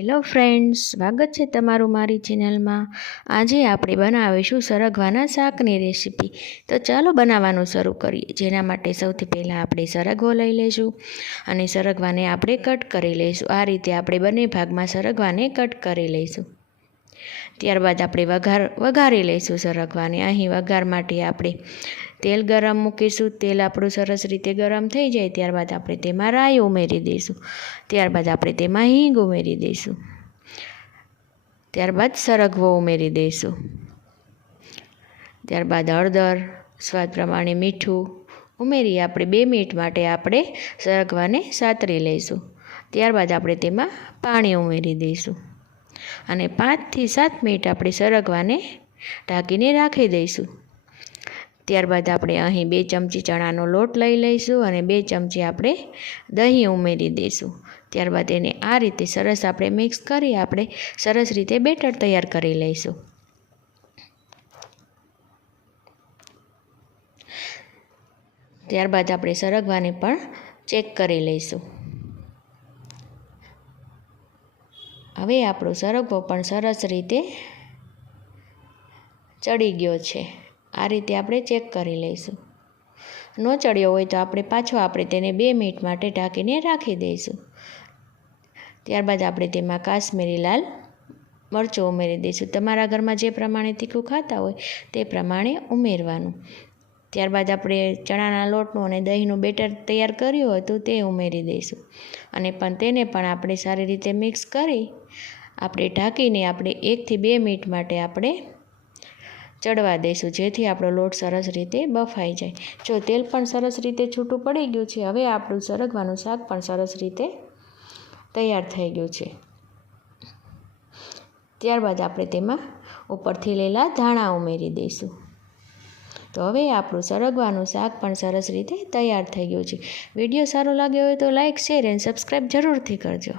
Hello friends, સ્વાગત છે તમારું મારી ચેનલમાં। આજે આપણે બનાવીશું સરગવાના શાકની રેસીપી। તો ચાલો બનાવવાનું શરૂ કરીએ। જેના માટે સૌથી પહેલાં આપણે સરગવો લઈ લઈશું અને સરગવાને આપણે કટ કરી લઈશું। આ રીતે આપણે બંને ભાગમાં સરગવાને કટ કરી લઈશું। ત્યારબાદ આપણે વઘારી લઈશું સરગવાને। અહીં વઘાર માટે આપણે તેલ ગરમ મૂકીશું। તેલ આપણું સરસ રીતે ગરમ થઈ જાય ત્યારબાદ આપણે તેમાં રાઈ ઉમેરી દઈશું। ત્યારબાદ આપણે તેમાં હિંગ ઉમેરી દઈશું। ત્યારબાદ સરગવો ઉમેરી દઈશું। ત્યારબાદ હળદર, સ્વાદ પ્રમાણે મીઠું ઉમેરી આપણે 2 મિનિટ માટે આપણે સરગવાને સાતરી લઈશું। ત્યારબાદ આપણે તેમાં પાણી ઉમેરી દઈશું અને 5 થી 7 મિનિટ આપણે સરગવાને ઢાંકીને રાખી દઈશું। ત્યારબાદ આપણે અહીં 2 ચમચી ચણાનો લોટ લઈ લઈશું અને 2 ચમચી આપણે દહીં ઉમેરી દઈશું। ત્યારબાદ એને આ રીતે સરસ આપણે મિક્સ કરી આપણે સરસ રીતે બેટર તૈયાર કરી લઈશું। ત્યારબાદ આપણે સરગવાને પણ ચેક કરી લઈશું। હવે આપણો સરગવો પણ સરસ રીતે ચડી ગયો છે। આ રીતે આપણે ચેક કરી લઈશું। ન ચડ્યો હોય તો આપણે તેને 2 મિનિટ માટે ઢાંકીને રાખી દઈશું। ત્યારબાદ આપણે તેમાં કાશ્મીરી લાલ મરચું ઉમેરી દઈશું। તમારા ઘરમાં જે પ્રમાણે તીખું ખાતા હોય તે પ્રમાણે ઉમેરવાનું। ત્યારબાદ આપણે ચણાના લોટનું અને દહીંનું બેટર તૈયાર કર્યું હતું તે ઉમેરી દઈશું અને તેને પણ આપણે સારી રીતે મિક્સ કરી આપણે ઢાંકીને આપણે 1 થી 2 મિનિટ માટે આપણે ચડવા દઈશું, જેથી આપણો લોટ સરસ રીતે બફાઈ જાય। જો તેલ પણ સરસ રીતે છૂટું પડી ગયું છે, હવે આપણું સરગવાનું શાક પણ સરસ રીતે તૈયાર થઈ ગયું છે। ત્યારબાદ આપણે તેમાં ઉપરથી લીલા ધાણા ઉમેરી દઈશું। તો હવે આપણું સરગવાનું શાક પણ સરસ રીતે તૈયાર થઈ ગયું છે। વિડીયો સારો લાગ્યો હોય તો લાઇક, શેર અને સબસ્ક્રાઈબ જરૂરથી કરજો।